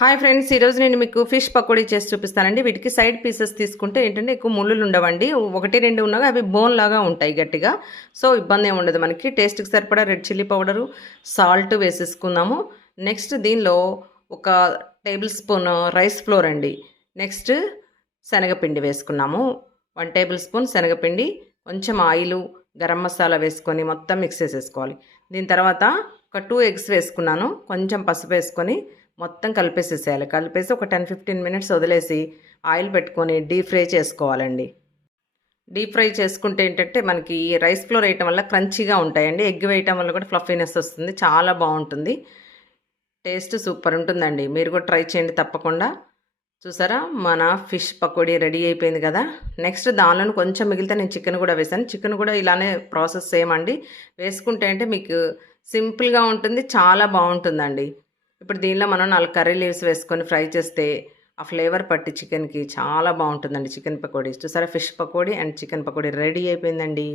Hi friends, ఈరోజు నేను మీకు ఫిష్ పకోడీ చేసి చూపిస్తానండి. వీటికి సైడ్ పీసెస్ తీసుకుంటే ఏంటంటే ఎక్కువ ముళ్ళులు ఉండవండి. ఒకటి రెండు ఉన్నగా అవి బోన్ లాగా ఉంటాయి గట్టిగా. సో ఇబ్బంది ఏమి ఉండదు మనకి. టేస్ట్కి సరిపడా రెడ్ చిల్లీ పౌడరు, సాల్ట్ వేసేసుకుందాము. నెక్స్ట్ దీనిలో ఒక టేబుల్ స్పూన్ రైస్ ఫ్లోర్ అండి. నెక్స్ట్ శనగపిండి వేసుకున్నాము. 1 టేబుల్ స్పూన్ శనగపిండి, కొంచెం ఆయిలు, గరం మసాలా వేసుకొని మొత్తం మిక్స్ చేసేసుకోవాలి. దీని తర్వాత ఒక 2 ఎగ్స్ వేసుకున్నాను. కొంచెం పసుపు వేసుకొని మొత్తం కలిపేసేసేయాలి. కలిపేసి ఒక 10-15 మినిట్స్ వదిలేసి ఆయిల్ పెట్టుకొని డీప్ ఫ్రై చేసుకోవాలండి. డీప్ ఫ్రై చేసుకుంటే ఏంటంటే మనకి రైస్ ఫ్లోర్ వేయటం వల్ల క్రంచీగా ఉంటాయండి. ఎగ్ వేయటం వల్ల కూడా ఫ్లఫీనెస్ వస్తుంది. చాలా బాగుంటుంది. టేస్ట్ సూపర్ ఉంటుందండి. మీరు కూడా ట్రై చేయండి తప్పకుండా. చూసారా, మన ఫిష్ పకోడీ రెడీ అయిపోయింది కదా. నెక్స్ట్ దానిలో కొంచెం మిగిలితే నేను చికెన్ కూడా వేసాను. చికెన్ కూడా ఇలానే ప్రాసెస్ సేమ్ అండి. వేసుకుంటే అంటే మీకు సింపుల్గా ఉంటుంది, చాలా బాగుంటుందండి. ఇప్పుడు దీనిలో మనం 4 కర్రీ లీవ్స్ వేసుకొని ఫ్రై చేస్తే ఆ ఫ్లేవర్ పట్టి చికెన్కి చాలా బాగుంటుందండి. చికెన్ పకోడీ చూసారా, fish pakodi and chicken pakodi ready అయిపోయిందండి.